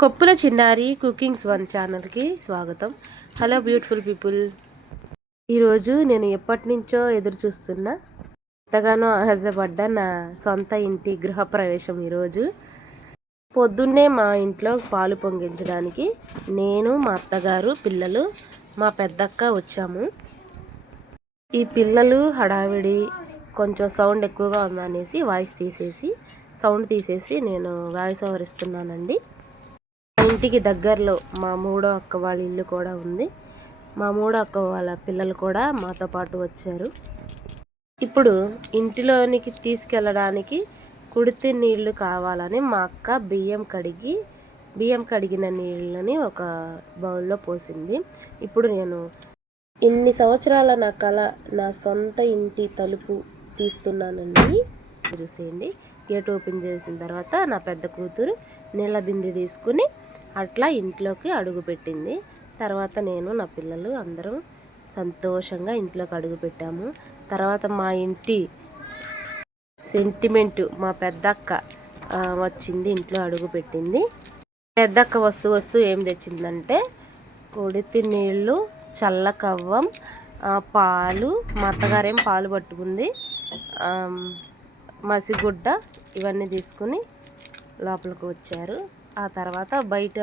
కొప్పుల చిన్నారి cookings one ఛానల్కి స్వాగతం. Hello beautiful people. ఈరోజు నేను ఎప్పటి నుంచో ఎదురు చూస్తున్న ఎంతగానో ఆశపడ్డ నా సొంత ఇంటి గృహప్రవేశం ఈరోజు. పొద్దున్నే మా ఇంట్లో పాలు పొంగించడానికి నేను మా అత్తగారు పిల్లలు మా పెద్దక్క వచ్చాము. ఈ పిల్లలు హడావిడి కొంచెం సౌండ్ ఎక్కువగా ఉందనేసి వాయిస్ తీసేసి సౌండ్ తీసేసి నేను వాయిస్ ఓవర్ ఇస్తున్నానండి. ఇంటికి దగ్గరలో మా మూడో అక్క వాళ్ళ ఇల్లు కూడా ఉంది. మా మూడో అక్క వాళ్ళ పిల్లలు కూడా మాతో పాటు వచ్చారు. ఇప్పుడు ఇంటిలోనికి తీసుకెళ్ళడానికి కుడితి నీళ్ళు కావాలని మా అక్క బియ్యం కడిగి బియ్యం కడిగిన నీళ్ళని ఒక బౌల్లో పోసింది. ఇప్పుడు నేను ఇన్ని సంవత్సరాల నా కళ నా సొంత ఇంటి తలుపు తీస్తున్నానండి చూసేయండి. గేట్ ఓపెన్ చేసిన తర్వాత నా పెద్ద కూతురు నీళ్ళ బిందె తీసుకుని అట్లా ఇంట్లోకి అడుగుపెట్టింది తర్వాత నేను నా పిల్లలు అందరం సంతోషంగా ఇంట్లోకి అడుగుపెట్టాము తర్వాత మా ఇంటి సెంటిమెంట్ మా పెద్దక్క వచ్చింది ఇంట్లో అడుగుపెట్టింది పెద్దక్క వస్తు వస్తూ ఏం తెచ్చిందంటే కొడితి నీళ్ళు చల్ల కవ్వం పాలు. మా అత్తగారేం పాలు పట్టుకుంది. మసిగుడ్డ ఇవన్నీ తీసుకుని లోపలికి వచ్చారు. ఆ తర్వాత బయట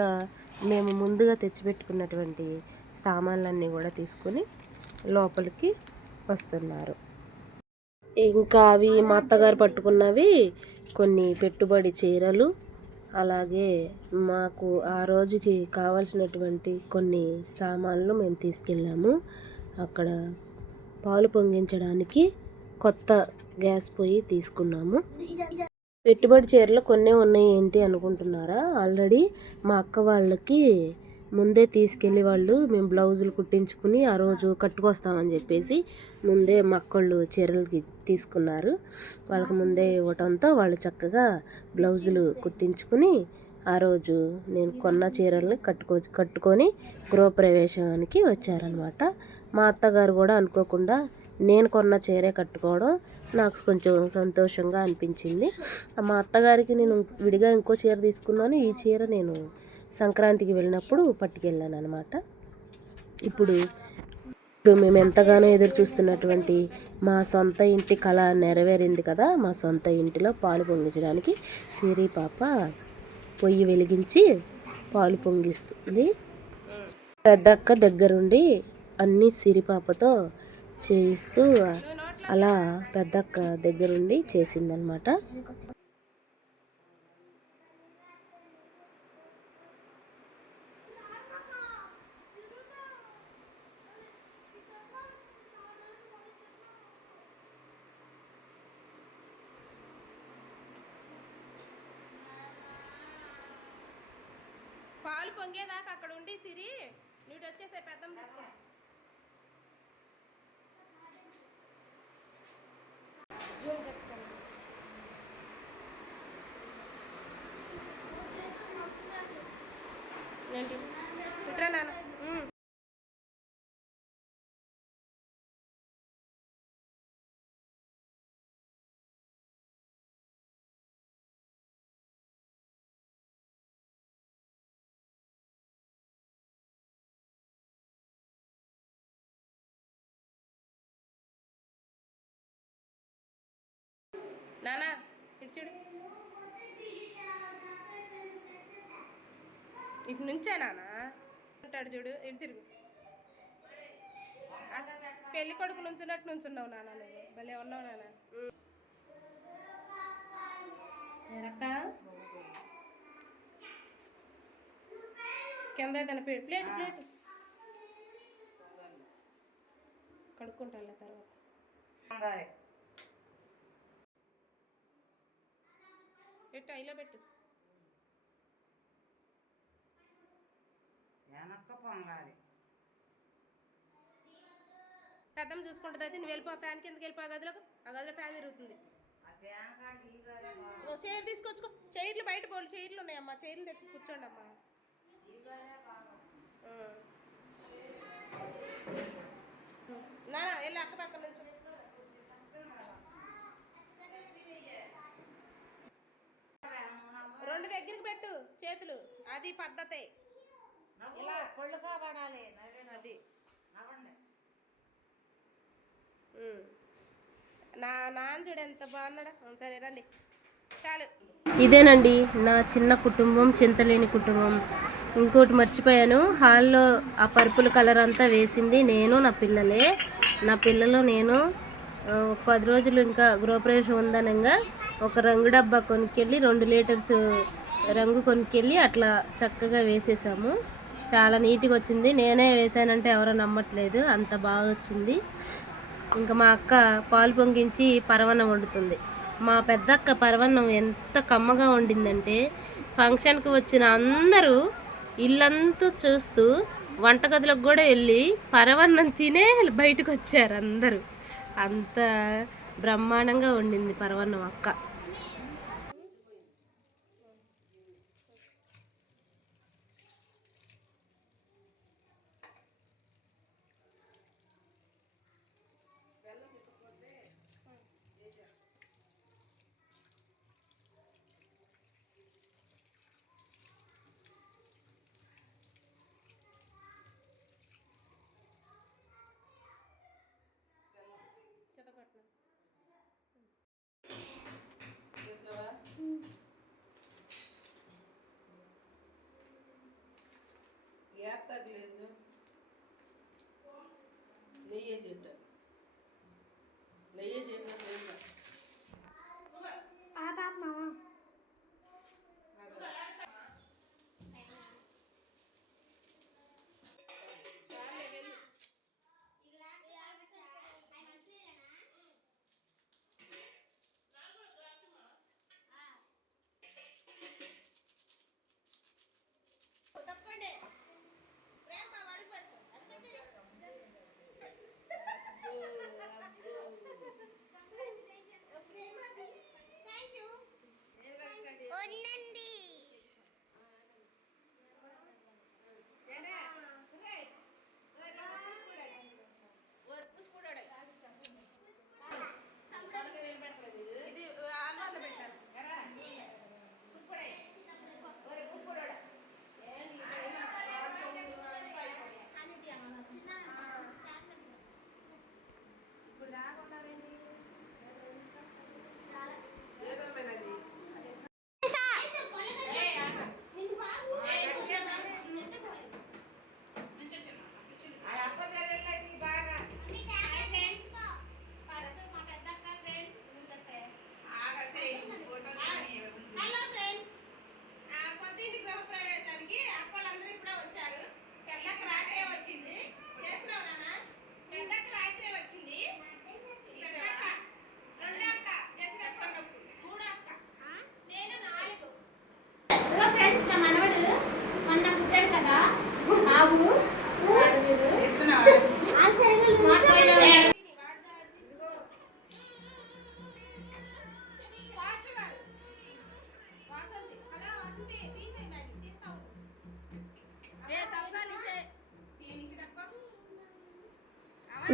మేము ముందుగా తెచ్చిపెట్టుకున్నటువంటి సామాన్లన్నీ కూడా తీసుకుని లోపలికి వస్తున్నారు. ఇంకా అవి మా అత్తగారు పట్టుకున్నవి కొన్ని పెట్టుబడి చీరలు అలాగే మాకు ఆ రోజుకి కావాల్సినటువంటి కొన్ని సామాన్లు మేము తీసుకెళ్ళాము. అక్కడ పాలు పొంగించడానికి కొత్త గ్యాస్ పొయ్యి తీసుకున్నాము. పెట్టుబడి చీరలు కొన్నే ఉన్నాయి ఏంటి అనుకుంటున్నారా? ఆల్రెడీ మా అక్క వాళ్ళకి ముందే తీసుకెళ్ళి వాళ్ళు మేము బ్లౌజులు కుట్టించుకుని ఆ రోజు కట్టుకొస్తామని చెప్పేసి ముందే మా అక్కళ్ళు చీరలకి తీసుకున్నారు. వాళ్ళకి ముందే ఇవ్వటంతో వాళ్ళు చక్కగా బ్లౌజులు కుట్టించుకుని ఆ రోజు నేను కొన్న చీరల్ని కట్టుకో కట్టుకొని గృహప్రవేశానికి వచ్చారనమాట. మా అత్తగారు కూడా అనుకోకుండా నేను కొన్న చీరే కట్టుకోవడం నాకు కొంచెం సంతోషంగా అనిపించింది. మా అత్తగారికి నేను విడిగా ఇంకో చీర తీసుకున్నాను. ఈ చీర నేను సంక్రాంతికి వెళ్ళినప్పుడు పట్టుకెళ్ళాను అనమాట ఇప్పుడు ఇప్పుడు మేము ఎంతగానో ఎదురు చూస్తున్నటువంటి మా సొంత ఇంటి కళ నెరవేరింది కదా మా సొంత ఇంటిలో పాలు పొంగించడానికి సిరి పాప పొయ్యి వెలిగించి పాలు పొంగిస్తుంది. పెద్దక్క దగ్గరుండి అన్ని సిరిపాపతో చేయిస్తూ అలా పెద్దక్క దగ్గరుండి చేసిందనమాట. పాలు పొంగేదాకా అక్కడ ఉండి సిరి నీటి వచ్చేసే పెద్దం తీసుకో 对。నానా ఇటు చూడు. ఇటు నుంచే నానా? ఉంటాడు చూడు ఇటు తిరుగు. పెళ్ళి కొడుకు నుంచున్నట్టు నుంచున్నావు నాన్న నువ్వు. భలే ఉన్నావు నాన్న ఎరక్క? కింద ఏదైనా ప్లేట్ ప్లేట్ ప్లేట్. కడుక్కుంటానులే తర్వాత. పెట్టు అయిలో పెట్టు. వెనక్క పొంగాలి. పెద్దమ్మ చూసుకుంటుంది అయితే నువ్వు వెళ్ళిపో ఫ్యాన్ కిందకి వెళ్ళిపో ఆ గదిలోకి. ఆ గదిలో ఫ్యాన్ తిరుగుతుంది. ఓ చైర్ తీసుకొచ్చుకో. చైర్లు బయట పోలు చైర్లు ఉన్నాయమ్మా. చైర్లు తెచ్చి కూర్చోండి అమ్మా నానా వెళ్ళి అక్క పక్కన నుంచి. రెండు రెండు దగ్గరికి పెట్టు చేతులు. అది పద్ధతే. ఇలా. పొళ్ళు కాబడాలి అది. నా నాన్న చూడు ఎంత బాగున్నాడా. సరే రండి. చాలు. ఇదేనండి నా చిన్న కుటుంబం చింతలేని కుటుంబం. ఇంకోటి మర్చిపోయాను. హాల్లో ఆ పర్పుల్ కలర్ అంతా వేసింది నేను నా పిల్లలే. నా పిల్లలు నేను. ఒక పది రోజులు ఇంకా గృహప్రవేశం ఉందనంగా ఒక రంగు డబ్బా కొనుక్కెళ్ళి రెండు లీటర్స్ రంగు కొనుక్కెళ్ళి అట్లా చక్కగా వేసేసాము. చాలా నీట్గా వచ్చింది. నేనే వేసానంటే ఎవరో నమ్మట్లేదు. అంత బాగా వచ్చింది. ఇంకా మా అక్క పాలు పొంగించి పరవన్నం వండుతుంది. మా పెద్దక్క పరవన్నం ఎంత కమ్మగా వండిందంటే ఫంక్షన్కి వచ్చిన అందరూ ఇల్లంతా చూస్తూ వంటగదిలోకి కూడా వెళ్ళి పరవన్నం తినే బయటకు వచ్చారు అందరూ. అంత బ్రహ్మాండంగా వండింది పర్వన్నం అక్క. గ్యాప్ తగ్గలేదు నెయ్యి చెట్టు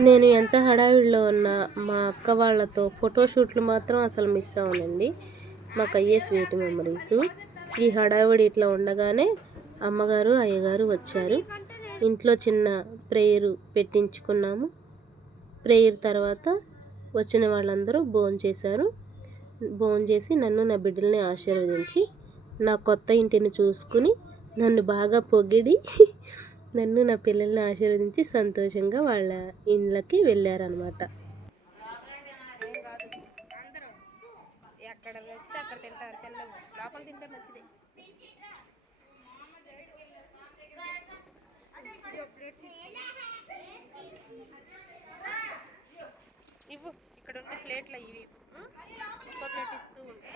నేను ఎంత హడావిడిలో ఉన్నా మా అక్క వాళ్ళతో ఫోటోషూట్లు మాత్రం అసలు మిస్ అవ్వనండి. మాకు అయ్యే స్వీట్ మెమరీస్. ఈ హడావిడి ఇట్లా ఉండగానే అమ్మగారు అయ్యగారు వచ్చారు. ఇంట్లో చిన్న ప్రేయర్ పెట్టించుకున్నాము. ప్రేయర్ తర్వాత వచ్చిన వాళ్ళందరూ భోజనం చేశారు. భోజనం చేసి నన్ను నా బిడ్డల్ని ఆశీర్వదించి నా కొత్త ఇంటిని చూసుకుని నన్ను బాగా పొగిడి నన్ను నా పిల్లల్ని ఆశీర్వదించి సంతోషంగా వాళ్ళ ఇండ్లకి వెళ్ళారనమాట ఎక్కడ నచ్చితే అక్కడ తింటారు తినలేము లోపల ఇవ్వు ఇక్కడ ఉన్న ప్లేట్లు ఇవి. ఒక్కో ప్లేట్ ఇస్తూ ఉంటాయి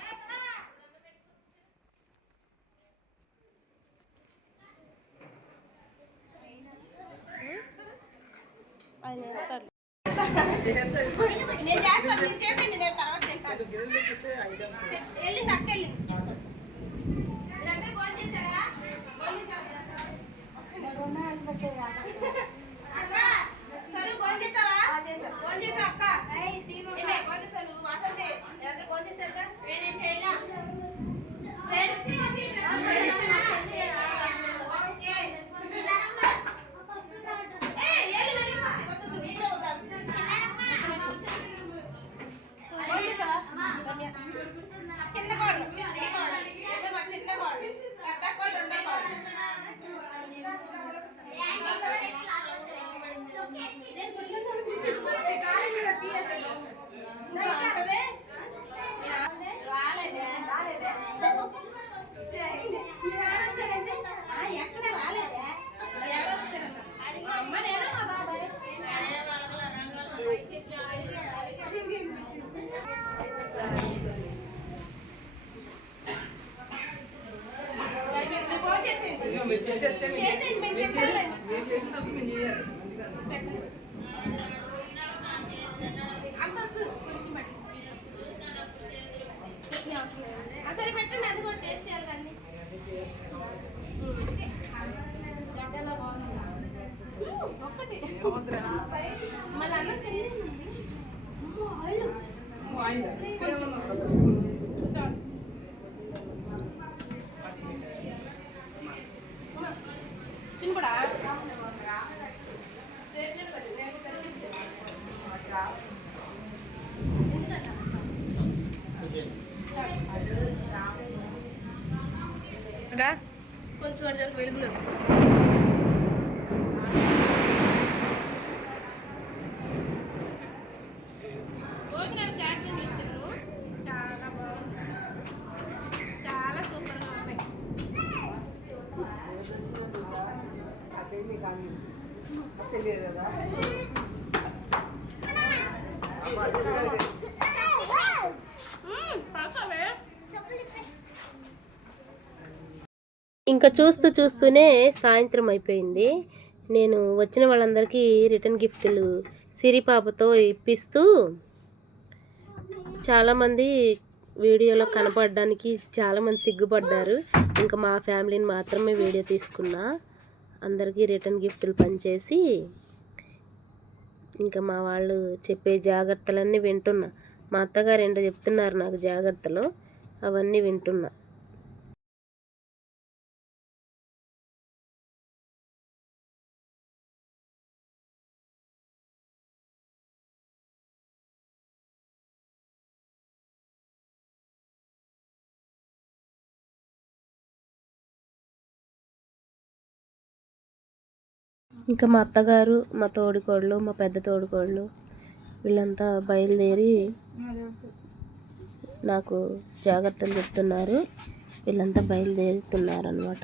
మళ్ళీ అన్నం. అమ్మో, ఆయిల్. రా. కొంచెం జరుగు వెలుగులో భోజనాలు క్యాటరింగ్ ఇచ్చారు చాలా బాగుంది చాలా సూపర్గా ఉన్నాయి అదేమీ కానీ తెలియదు కదా మ్మ్, పడతావే ఇంకా చూస్తూ చూస్తూనే సాయంత్రం అయిపోయింది. నేను వచ్చిన వాళ్ళందరికీ రిటర్న్ గిఫ్ట్లు సిరిపాపతో ఇప్పిస్తూ చాలామంది వీడియోలో కనపడడానికి చాలామంది సిగ్గుపడ్డారు. ఇంకా మా ఫ్యామిలీని మాత్రమే వీడియో తీసుకున్నా. అందరికీ రిటర్న్ గిఫ్ట్లు పనిచేసి ఇంకా మా వాళ్ళు చెప్పే జాగ్రత్తలన్నీ వింటున్నా. మా అత్తగారు ఏంటో చెప్తున్నారు నాకు జాగ్రత్తలు. అవన్నీ వింటున్నా. ఇంకా మా అత్తగారు మా తోడికోళ్ళు మా పెద్ద తోడికోళ్ళు వీళ్ళంతా బయలుదేరి నాకు జాగ్రత్తలు చెప్తున్నారు. వీళ్ళంతా బయలుదేరుతున్నారు అనమాట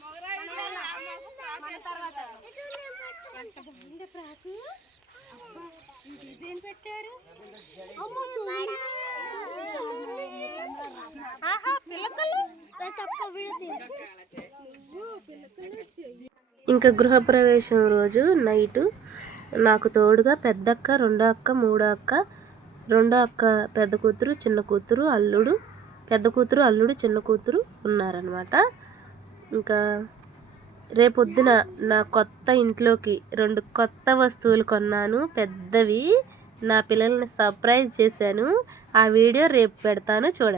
మొగరాయి మన తర్వాత. ఎంత బాగుంది ప్రాకు. ఇంకా గృహప్రవేశం రోజు నైటు. నాకు తోడుగా పెద్దక్క రెండో అక్క మూడో అక్క. రెండో అక్క పెద్ద కూతురు చిన్న కూతురు అల్లుడు. పెద్ద కూతురు అల్లుడు చిన్న కూతురు ఉన్నారనమాట ఇంకా రేపొద్దున నా కొత్త ఇంట్లోకి రెండు కొత్త వస్తువులు కొన్నాను పెద్దవి. నా పిల్లల్ని సర్ప్రైజ్ చేశాను. ఆ వీడియో రేపు పెడతాను చూడండి.